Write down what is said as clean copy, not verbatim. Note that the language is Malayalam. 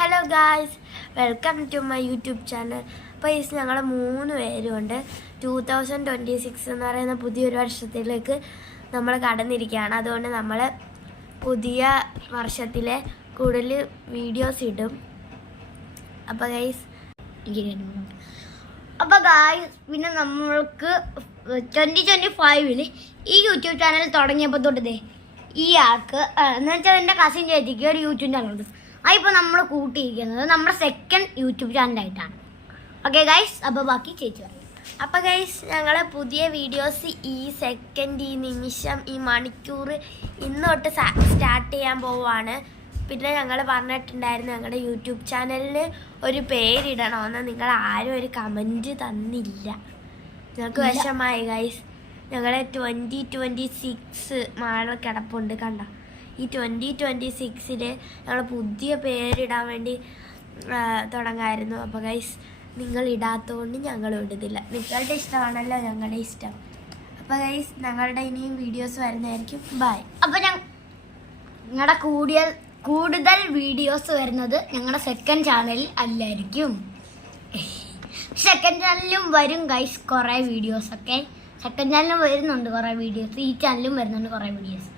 Hello guys, welcome to my YouTube channel. അപ്പോൾ ഈ ഞങ്ങൾ 3 പേരുണ്ട് 2026 എന്ന് പറയുന്ന പുതിയൊരു വർഷത്തിലേക്ക് നമ്മൾ കടന്നിരിക്കുകയാണ്. അതുകൊണ്ട് നമ്മൾ പുതിയ വർഷത്തിലെ കൂടുതൽ വീഡിയോസ് ഇടും. അപ്പോൾ ഗായ്സ് പിന്നെ നമ്മൾക്ക് 2025 ഈ യൂട്യൂബ് ചാനൽ തുടങ്ങിയപ്പോൾ തൊട്ടതേ ഈ ആൾക്ക് എന്ന് വെച്ചാൽ എൻ്റെ കസിൻ ചേച്ചിക്ക് ഒരു യൂട്യൂബ് ചാനലുണ്ട്. അതിപ്പോൾ നമ്മൾ കൂട്ടിയിരിക്കുന്നത് നമ്മുടെ സെക്കൻഡ് യൂട്യൂബ് ചാനലായിട്ടാണ്. ഓക്കെ ഗൈസ്, അപ്പോൾ ബാക്കി ചേച്ചി പറയും. അപ്പോൾ ഗൈസ്, ഞങ്ങൾ പുതിയ വീഡിയോസ് ഈ സെക്കൻഡ്, ഈ നിമിഷം, ഈ മണിക്കൂർ ഇന്ന് തൊട്ട് സ്റ്റാർട്ട് ചെയ്യാൻ പോവുകയാണ്. പിന്നെ ഞങ്ങൾ പറഞ്ഞിട്ടുണ്ടായിരുന്നു ഞങ്ങളുടെ യൂട്യൂബ് ചാനലിന് ഒരു പേരിടണമെന്ന്. നിങ്ങൾ ആരും ഒരു കമൻറ്റ് തന്നില്ല. ഞങ്ങൾക്ക് വിഷമായി ഗൈസ്. ഞങ്ങൾ 2026 മാള കിടപ്പുണ്ട് കണ്ട. ഈ 2026 ഞങ്ങൾ പുതിയ പേരിടാൻ വേണ്ടി തുടങ്ങായിരുന്നു. അപ്പോൾ ഗൈസ്, നിങ്ങൾ ഇടാത്തതുകൊണ്ട് ഞങ്ങൾ ഇടുന്നില്ല. നിങ്ങളുടെ ഇഷ്ടമാണല്ലോ ഞങ്ങളുടെ ഇഷ്ടം. അപ്പോൾ ഗൈസ്, ഞങ്ങളുടെ ഇനിയും വീഡിയോസ് വരുന്നതായിരിക്കും. ബൈ. അപ്പോൾ ഞങ്ങളുടെ കൂടുതൽ വീഡിയോസ് വരുന്നത് ഞങ്ങളുടെ സെക്കൻഡ് ചാനലിൽ അല്ലായിരിക്കും. സെക്കൻഡ് ചാനലിലും വരും ഗൈസ് കുറേ വീഡിയോസൊക്കെ. സെക്കൻഡ് ചാനലിലും വരുന്നുണ്ട് കുറേ വീഡിയോസ്, ഈ ചാനലിലും വരുന്നുണ്ട് കുറേ വീഡിയോസ്.